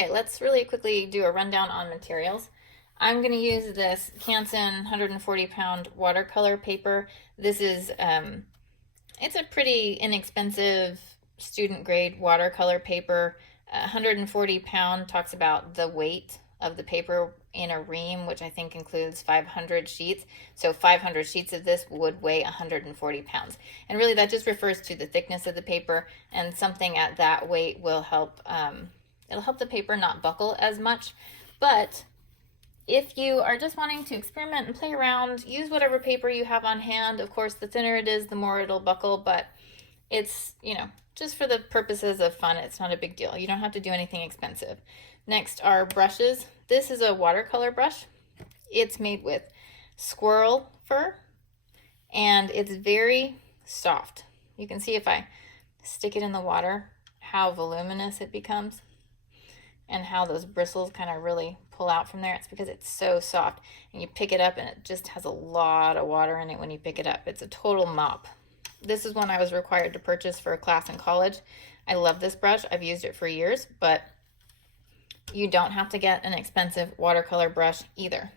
Okay, let's really quickly do a rundown on materials. I'm going to use this Canson 140-pound watercolor paper. This is, it's a pretty inexpensive student grade watercolor paper. 140-pound talks about the weight of the paper in a ream, which I think includes 500 sheets. So 500 sheets of this would weigh 140 pounds. And really that just refers to the thickness of the paper, and something at that weight will help, it'll help the paper not buckle as much. But if you are just wanting to experiment and play around, use whatever paper you have on hand. Of course, the thinner it is, the more it'll buckle, but it's, just for the purposes of fun, it's not a big deal. You don't have to do anything expensive. Next are brushes. This is a watercolor brush. It's made with squirrel fur, and it's very soft. You can see if I stick it in the water, how voluminous it becomes, and how those bristles kind of really pull out from there. It's because it's so soft, and you pick it up and it just has a lot of water in it when you pick it up. It's a total mop. This is one I was required to purchase for a class in college. I love this brush. I've used it for years, but you don't have to get an expensive watercolor brush either.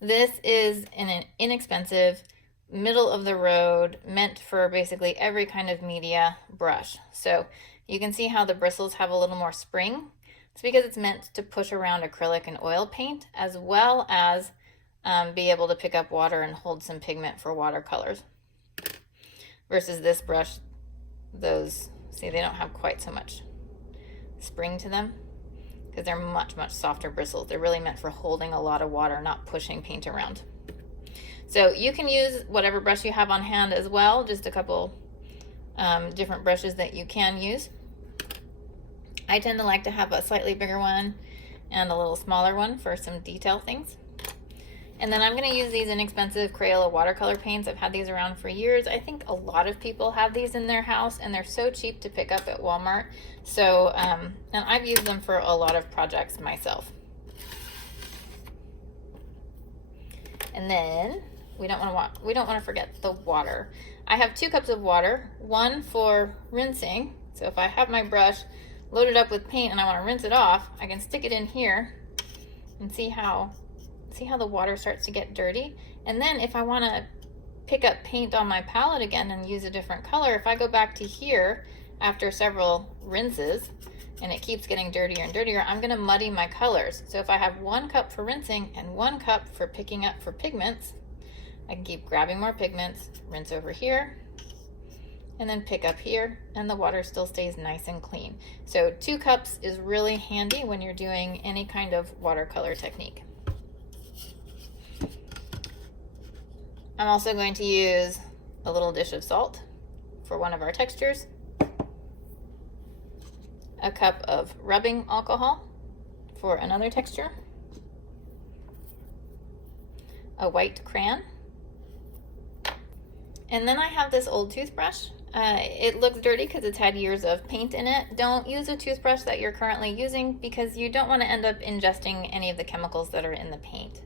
This is an inexpensive, middle of the road, meant for basically every kind of media brush. So you can see how the bristles have a little more spring. It's because it's meant to push around acrylic and oil paint, as well as be able to pick up water and hold some pigment for watercolors. Versus this brush, those, see, they don't have quite so much spring to them because they're much, much softer bristles. They're really meant for holding a lot of water, not pushing paint around. So you can use whatever brush you have on hand as well, just a couple different brushes that you can use. I tend to like to have a slightly bigger one and a little smaller one for some detail things. And then I'm going to use these inexpensive Crayola watercolor paints. I've had these around for years. I think a lot of people have these in their house, and they're so cheap to pick up at Walmart. So, and I've used them for a lot of projects myself. And then we don't want to forget the water. I have 2 cups of water, one for rinsing. So if I have my brush loaded up with paint and I want to rinse it off, I can stick it in here and see how the water starts to get dirty. And then if I want to pick up paint on my palette again and use a different color, if I go back to here after several rinses and it keeps getting dirtier and dirtier, I'm going to muddy my colors. So if I have 1 cup for rinsing and 1 cup for picking up for pigments, I can keep grabbing more pigments, rinse over here, and then pick up here, and the water still stays nice and clean. So 2 cups is really handy when you're doing any kind of watercolor technique. I'm also going to use a little dish of salt for one of our textures, a cup of rubbing alcohol for another texture, a white crayon, and then I have this old toothbrush. It looks dirty because it's had years of paint in it. Don't use a toothbrush that you're currently using because you don't want to end up ingesting any of the chemicals that are in the paint.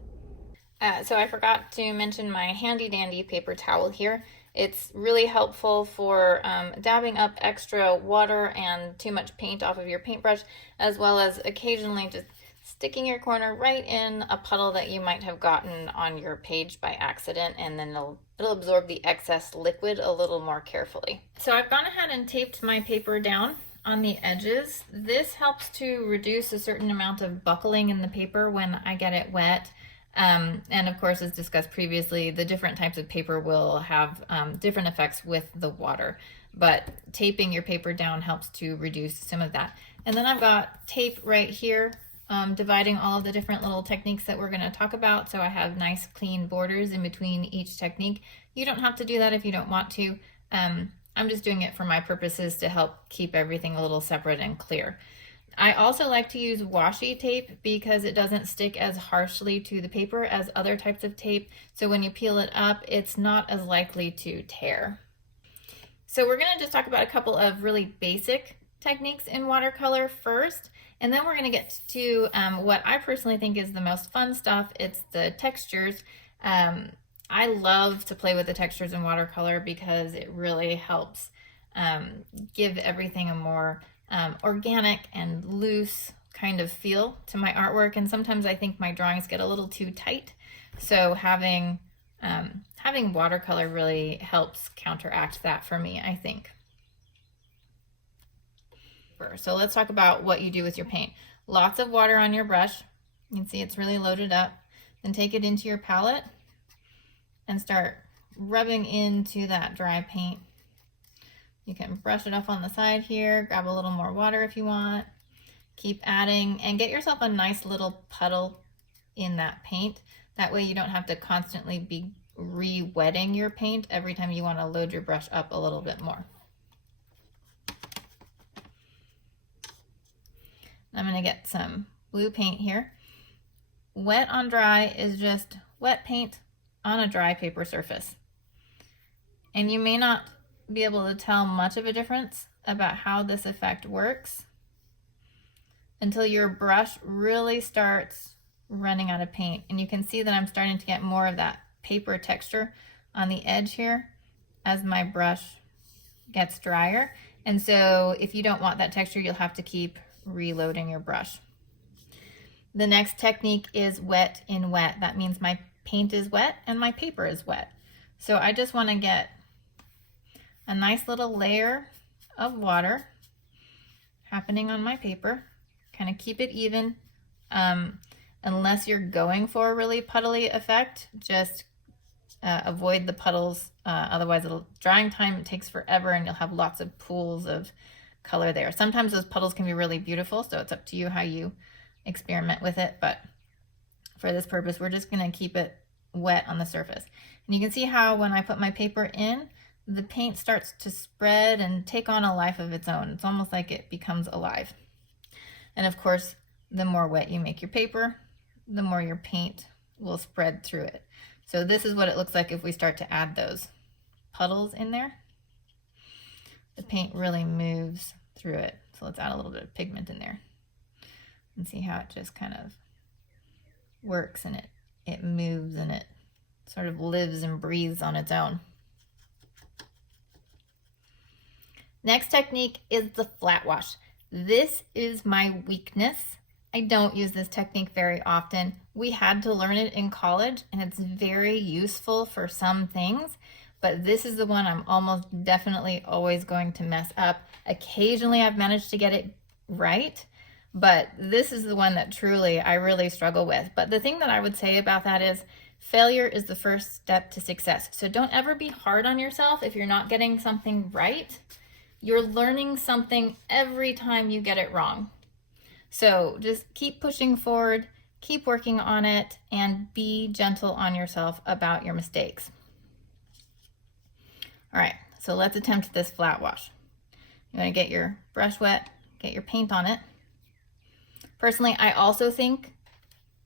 So I forgot to mention my handy dandy paper towel here. It's really helpful for dabbing up extra water and too much paint off of your paintbrush, as well as occasionally just sticking your corner right in a puddle that you might have gotten on your page by accident, and then it'll absorb the excess liquid a little more carefully. So I've gone ahead and taped my paper down on the edges. This helps to reduce a certain amount of buckling in the paper when I get it wet. And of course, as discussed previously, the different types of paper will have different effects with the water, but taping your paper down helps to reduce some of that. And then I've got tape right here dividing all of the different little techniques that we're going to talk about, so I have nice clean borders in between each technique. You don't have to do that if you don't want to. I'm just doing it for my purposes to help keep everything a little separate and clear. I also like to use washi tape because it doesn't stick as harshly to the paper as other types of tape. So when you peel it up, it's not as likely to tear. So we're going to just talk about a couple of really basic techniques in watercolor first, and then we're going to get to what I personally think is the most fun stuff. It's the textures. I love to play with the textures in watercolor because it really helps give everything a more organic and loose kind of feel to my artwork, and sometimes I think my drawings get a little too tight. So having watercolor really helps counteract that for me, I think. So let's talk about what you do with your paint. Lots of water on your brush. You can see it's really loaded up. Then take it into your palette and start rubbing into that dry paint. You can brush it off on the side here, grab a little more water if you want. Keep adding and get yourself a nice little puddle in that paint. That way you don't have to constantly be re-wetting your paint every time you want to load your brush up a little bit more. I'm going to get some blue paint here. Wet on dry is just wet paint on a dry paper surface. And you may not be able to tell much of a difference about how this effect works until your brush really starts running out of paint. And you can see that I'm starting to get more of that paper texture on the edge here as my brush gets drier. And so if you don't want that texture, you'll have to keep reloading your brush. The next technique is wet in wet. That means my paint is wet and my paper is wet. So I just want to get a nice little layer of water happening on my paper. Kind of keep it even. Unless you're going for a really puddly effect, just avoid the puddles. Otherwise, drying time takes forever and you'll have lots of pools of color there. Sometimes those puddles can be really beautiful, so it's up to you how you experiment with it. But for this purpose, we're just going to keep it wet on the surface. And you can see how when I put my paper in, the paint starts to spread and take on a life of its own. It's almost like it becomes alive. And of course, the more wet you make your paper, the more your paint will spread through it. So this is what it looks like if we start to add those puddles in there. The paint really moves through it. So let's add a little bit of pigment in there and see how it just kind of works, and it moves and it sort of lives and breathes on its own. Next technique is the flat wash. This is my weakness. I don't use this technique very often. We had to learn it in college and it's very useful for some things, but this is the one I'm almost definitely always going to mess up. Occasionally I've managed to get it right, but this is the one that truly I really struggle with. But the thing that I would say about that is failure is the first step to success. So don't ever be hard on yourself if you're not getting something right. You're learning something every time you get it wrong. So just keep pushing forward, keep working on it, and be gentle on yourself about your mistakes. All right, so let's attempt this flat wash. You want to get your brush wet, get your paint on it. Personally, I also think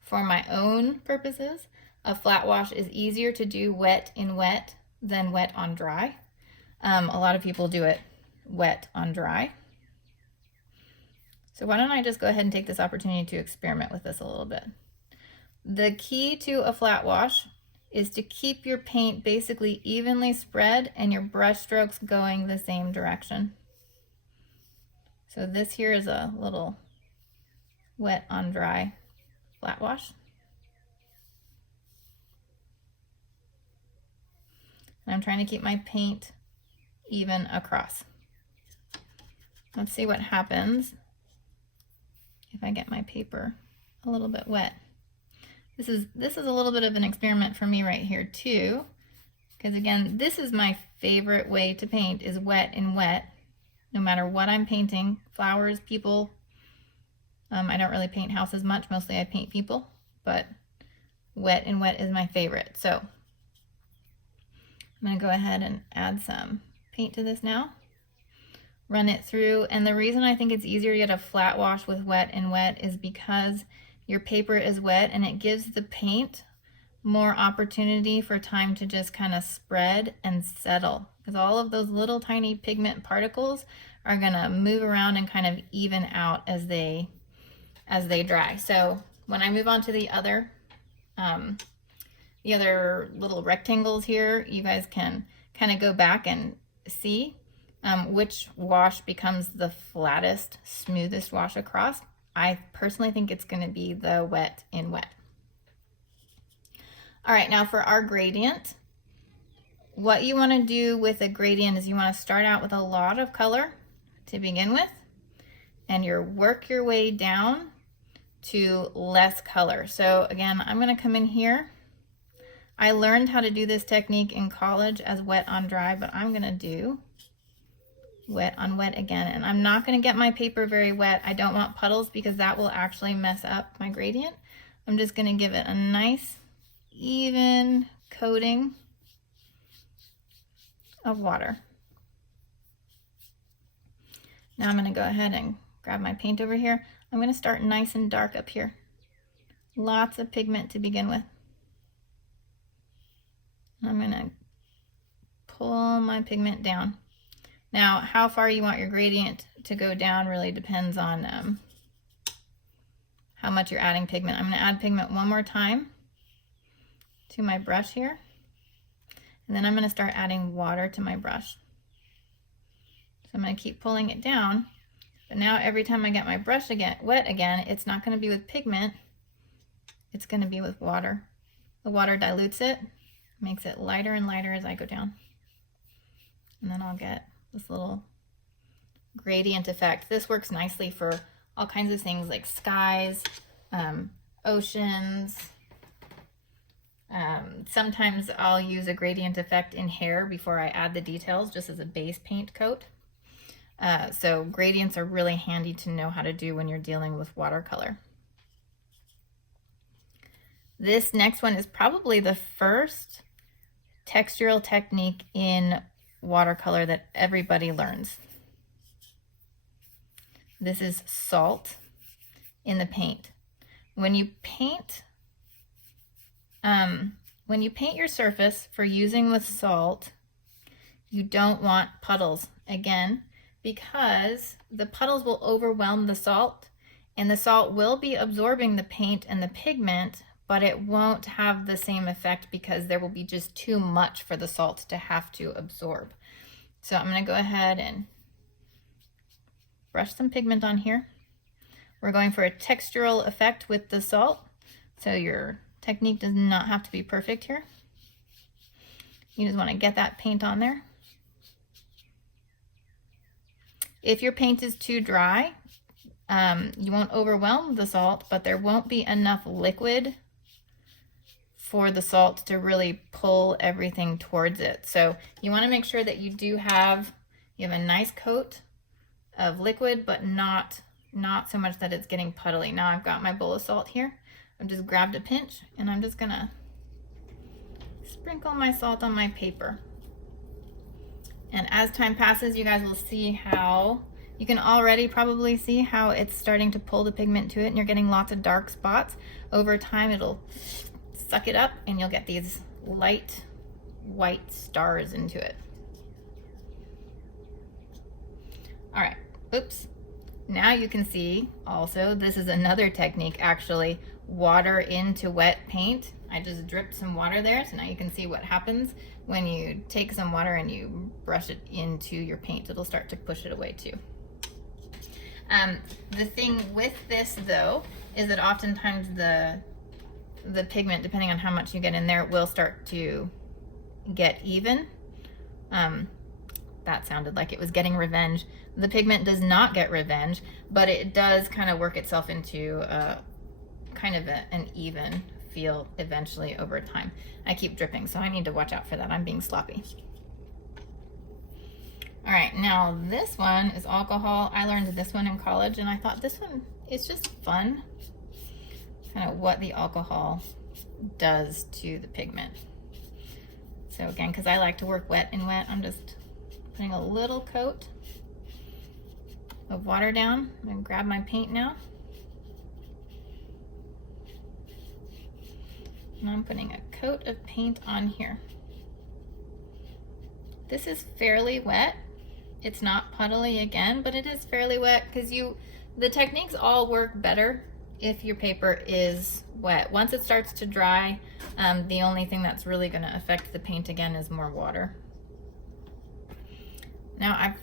for my own purposes, a flat wash is easier to do wet in wet than wet on dry. A lot of people do it wet on dry. So why don't I just go ahead and take this opportunity to experiment with this a little bit. The key to a flat wash is to keep your paint basically evenly spread and your brush strokes going the same direction. So this here is a little wet on dry flat wash. And I'm trying to keep my paint even across. Let's see what happens if I get my paper a little bit wet. This is a little bit of an experiment for me right here too, because again, this is my favorite way to paint, is wet in wet, no matter what I'm painting. Flowers, people. I don't really paint houses much, mostly I paint people, but wet in wet is my favorite. So I'm going to go ahead and add some paint to this now. Run it through, and the reason I think it's easier to get a flat wash with wet and wet is because your paper is wet and it gives the paint more opportunity for time to just kind of spread and settle, because all of those little tiny pigment particles are going to move around and kind of even out as they dry. So when I move on to the other little rectangles here, you guys can kind of go back and see which wash becomes the flattest, smoothest wash across. I personally think it's going to be the wet in wet. All right, now for our gradient, what you want to do with a gradient is you want to start out with a lot of color to begin with, and you work your way down to less color. So again, I'm going to come in here. I learned how to do this technique in college as wet on dry, but I'm going to do wet on wet again. And I'm not going to get my paper very wet. I don't want puddles because that will actually mess up my gradient. I'm just going to give it a nice even coating of water. Now I'm going to go ahead and grab my paint over here. I'm going to start nice and dark up here. Lots of pigment to begin with. I'm going to pull my pigment down. Now, how far you want your gradient to go down really depends on how much you're adding pigment. I'm going to add pigment one more time to my brush here. And then I'm going to start adding water to my brush. So I'm going to keep pulling it down. But now every time I get my brush wet again, it's not going to be with pigment. It's going to be with water. The water dilutes it, makes it lighter and lighter as I go down. And then I'll get this little gradient effect. This works nicely for all kinds of things like skies, oceans. Sometimes I'll use a gradient effect in hair before I add the details just as a base paint coat. So gradients are really handy to know how to do when you're dealing with watercolor. This next one is probably the first textural technique in watercolor that everybody learns. This is salt in the paint. When you paint your surface for using with salt, you don't want puddles again, because the puddles will overwhelm the salt, and the salt will be absorbing the paint and the pigment, but it won't have the same effect because there will be just too much for the salt to have to absorb. So I'm going to go ahead and brush some pigment on here. We're going for a textural effect with the salt, so your technique does not have to be perfect here. You just want to get that paint on there. If your paint is too dry, you won't overwhelm the salt, but there won't be enough liquid for the salt to really pull everything towards it. So you want to make sure that you have a nice coat of liquid, but not so much that it's getting puddly. Now I've got my bowl of salt here. I've just grabbed a pinch and I'm just gonna sprinkle my salt on my paper. And as time passes, you guys will see how, you can already probably see how it's starting to pull the pigment to it, and you're getting lots of dark spots. Over time, it'll suck it up and you'll get these light white stars into it. All right, oops. Now you can see also, this is another technique actually, water into wet paint. I just dripped some water there, so now you can see what happens when you take some water and you brush it into your paint. It'll start to push it away too. The thing with this though, is that oftentimes the pigment, depending on how much you get in there, will start to get even. That sounded like it was getting revenge. The pigment does not get revenge, but it does kind of work itself into kind of an even feel eventually over time. I keep dripping, so I need to watch out for that. I'm being sloppy. All right, now this one is alcohol. I learned this one in college, and I thought this one is just fun, kind of what the alcohol does to the pigment. So again, because I like to work wet and wet, I'm just putting a little coat of water down. I'm gonna grab my paint now. And I'm putting a coat of paint on here. This is fairly wet. It's not puddly again, but it is fairly wet because the techniques all work better if your paper is wet. Once it starts to dry, the only thing that's really going to affect the paint again is more water. Now I've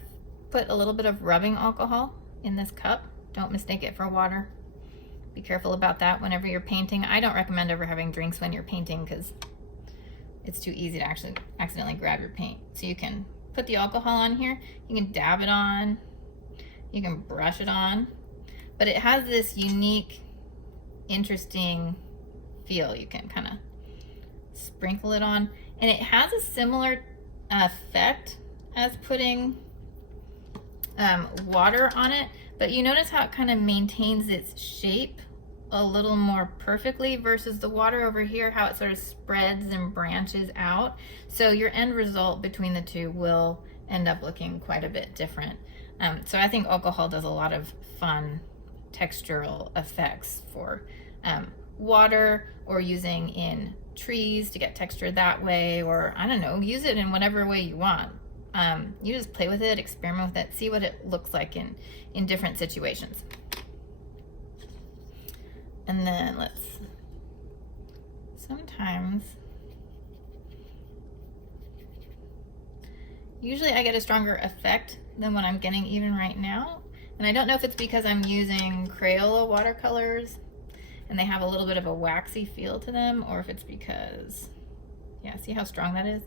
put a little bit of rubbing alcohol in this cup. Don't mistake it for water. Be careful about that whenever you're painting. I don't recommend ever having drinks when you're painting because it's too easy to actually accidentally grab your paint. So you can put the alcohol on here, you can dab it on, you can brush it on, but it has this unique, interesting feel. You can kind of sprinkle it on, and it has a similar effect as putting water on it, but you notice how it kind of maintains its shape a little more perfectly versus the water over here, how it sort of spreads and branches out. So your end result between the two will end up looking quite a bit different. So I think alcohol does a lot of fun textural effects for water, or using in trees to get texture that way, or I don't know, use it in whatever way you want. You just play with it, experiment with it, see what it looks like in different situations. And then usually I get a stronger effect than what I'm getting even right now. And I don't know if it's because I'm using Crayola watercolors and they have a little bit of a waxy feel to them, or if it's because, yeah, see how strong that is?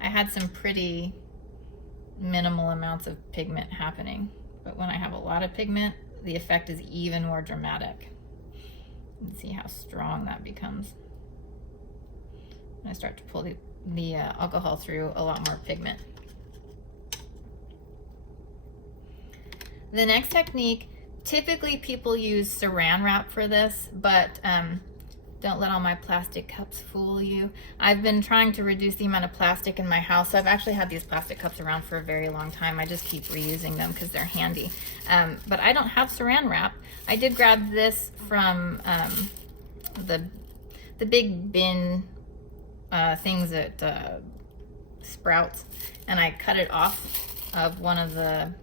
I had some pretty minimal amounts of pigment happening, but when I have a lot of pigment, the effect is even more dramatic. And see how strong that becomes when I start to pull the alcohol through a lot more pigment. The next technique, typically people use saran wrap for this, but don't let all my plastic cups fool you. I've been trying to reduce the amount of plastic in my house. So I've actually had these plastic cups around for a very long time. I just keep reusing them because they're handy. But I don't have saran wrap. I did grab this from the big bin things at Sprouts, and I cut it off of one of the,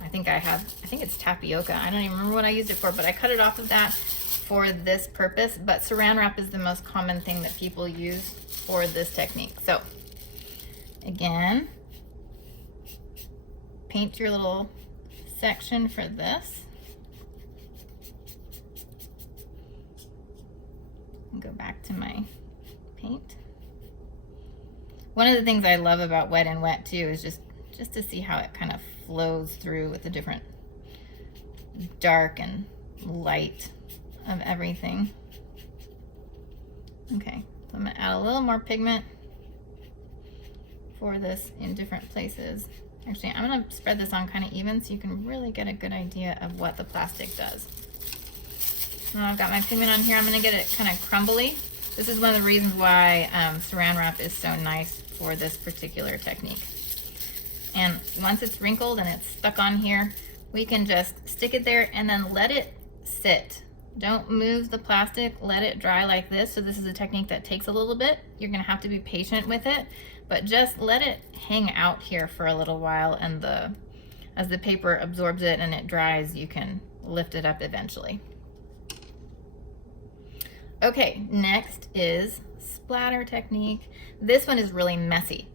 I think it's tapioca. I don't even remember what I used it for, but I cut it off of that for this purpose. But saran wrap is the most common thing that people use for this technique. So again, paint your little section for this. And go back to my paint. One of the things I love about wet and wet too is just to see how it kind of flows through with the different dark and light of everything. Okay, so I'm gonna add a little more pigment for this in different places. Actually, I'm gonna spread this on kind of even so you can really get a good idea of what the plastic does. Now I've got my pigment on here. I'm gonna get it kind of crumbly. This is one of the reasons why saran wrap is so nice for this particular technique. And once it's wrinkled and it's stuck on here, we can just stick it there and then let it sit. Don't move the plastic, let it dry like this. So this is a technique that takes a little bit. You're gonna have to be patient with it, but just let it hang out here for a little while, and as the paper absorbs it and it dries, you can lift it up eventually. Okay, next is Splatter Technique. This one is really messy.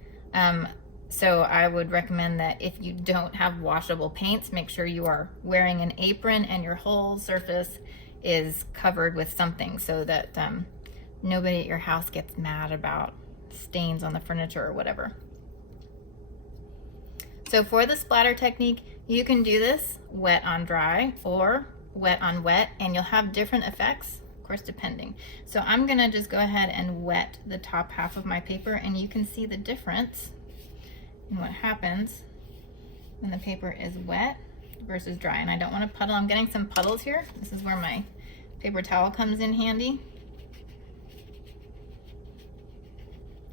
So I would recommend that if you don't have washable paints, make sure you are wearing an apron and your whole surface is covered with something so that nobody at your house gets mad about stains on the furniture or whatever. So for the splatter technique, you can do this wet on dry or wet on wet, and you'll have different effects, of course, depending. So I'm gonna just go ahead and wet the top half of my paper, and you can see the difference in what happens when the paper is wet versus dry. And I don't want to puddle. I'm getting some puddles here. This is where my paper towel comes in handy.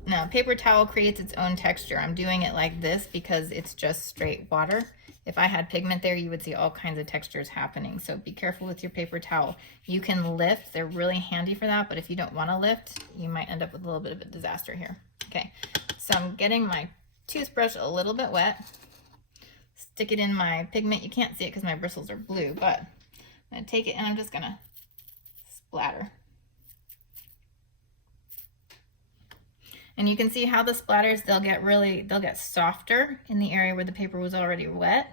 Now, paper towel creates its own texture. I'm doing it like this because it's just straight water. If I had pigment there, you would see all kinds of textures happening. So be careful with your paper towel. You can lift. They're really handy for that, but if you don't want to lift, you might end up with a little bit of a disaster here. Okay, so I'm getting my toothbrush a little bit wet. Stick it in my pigment. You can't see it because my bristles are blue, but I'm going to take it and I'm just going to splatter. And you can see how the splatters, they'll get softer in the area where the paper was already wet.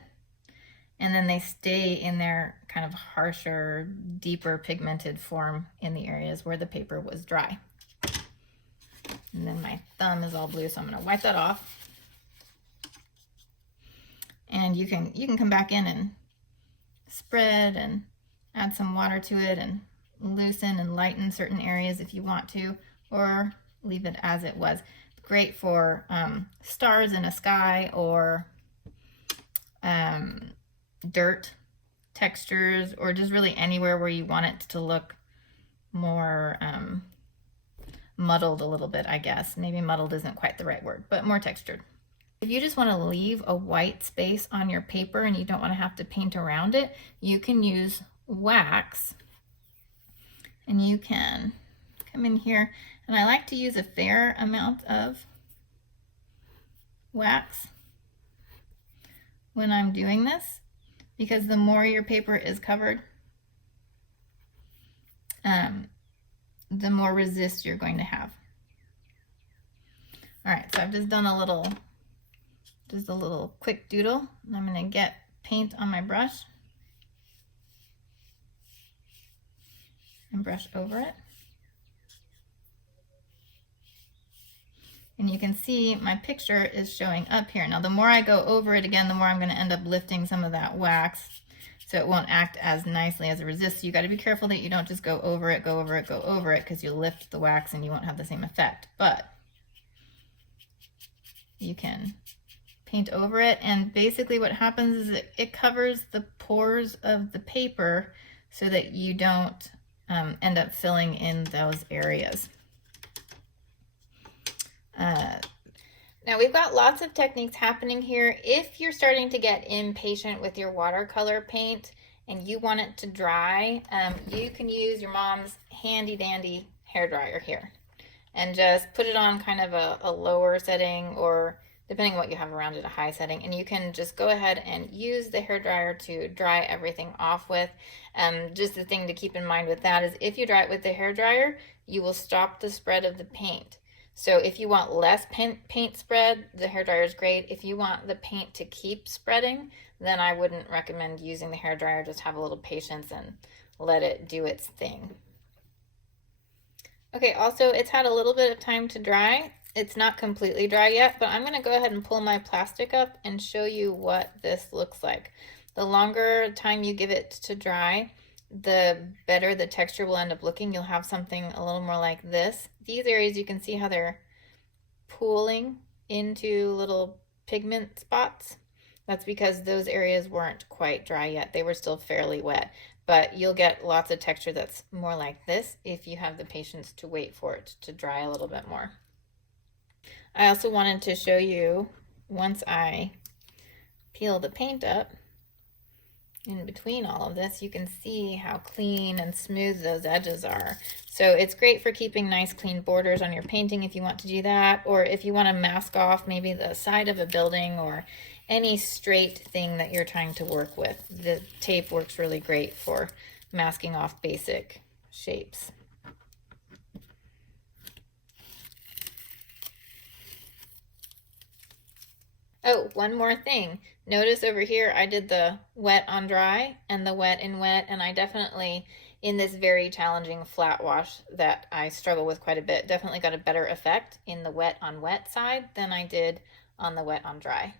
And then they stay in their kind of harsher, deeper pigmented form in the areas where the paper was dry. And then my thumb is all blue, so I'm going to wipe that off. And you can come back in and spread and add some water to it and loosen and lighten certain areas if you want to, or leave it as it was. Great for stars in a sky, or dirt textures, or just really anywhere where you want it to look more muddled a little bit, I guess. Maybe muddled isn't quite the right word, but more textured. If you just want to leave a white space on your paper and you don't want to have to paint around it, you can use wax. And you can come in here, and I like to use a fair amount of wax when I'm doing this, because the more your paper is covered, the more resist you're going to have. All right, so I've just done a little quick doodle, and I'm going to get paint on my brush and brush over it. And you can see my picture is showing up here. Now the more I go over it again, the more I'm going to end up lifting some of that wax, so it won't act as nicely as a resist. So you got to be careful that you don't just go over it, because you'll lift the wax and you won't have the same effect. But you can paint over it, and basically what happens is it covers the pores of the paper so that you don't end up filling in those areas. Now we've got lots of techniques happening here. If you're starting to get impatient with your watercolor paint and you want it to dry, you can use your mom's handy dandy hairdryer here and just put it on kind of a lower setting, or depending on what you have around it, a high setting, and you can just go ahead and use the hairdryer to dry everything off with. Just the thing to keep in mind with that is if you dry it with the hairdryer, you will stop the spread of the paint. So if you want less paint spread, the hairdryer is great. If you want the paint to keep spreading, then I wouldn't recommend using the hairdryer. Just have a little patience and let it do its thing. Okay, also it's had a little bit of time to dry. It's not completely dry yet, but I'm going to go ahead and pull my plastic up and show you what this looks like. The longer time you give it to dry, the better the texture will end up looking. You'll have something a little more like this. These areas, you can see how they're pooling into little pigment spots. That's because those areas weren't quite dry yet. They were still fairly wet, but you'll get lots of texture that's more like this if you have the patience to wait for it to dry a little bit more. I also wanted to show you, once I peel the paint up, in between all of this, you can see how clean and smooth those edges are. So it's great for keeping nice clean borders on your painting if you want to do that, or if you want to mask off maybe the side of a building or any straight thing that you're trying to work with. The tape works really great for masking off basic shapes. Oh, one more thing. Notice over here I did the wet on dry and the wet in wet, and I definitely, in this very challenging flat wash that I struggle with quite a bit, definitely got a better effect in the wet on wet side than I did on the wet on dry.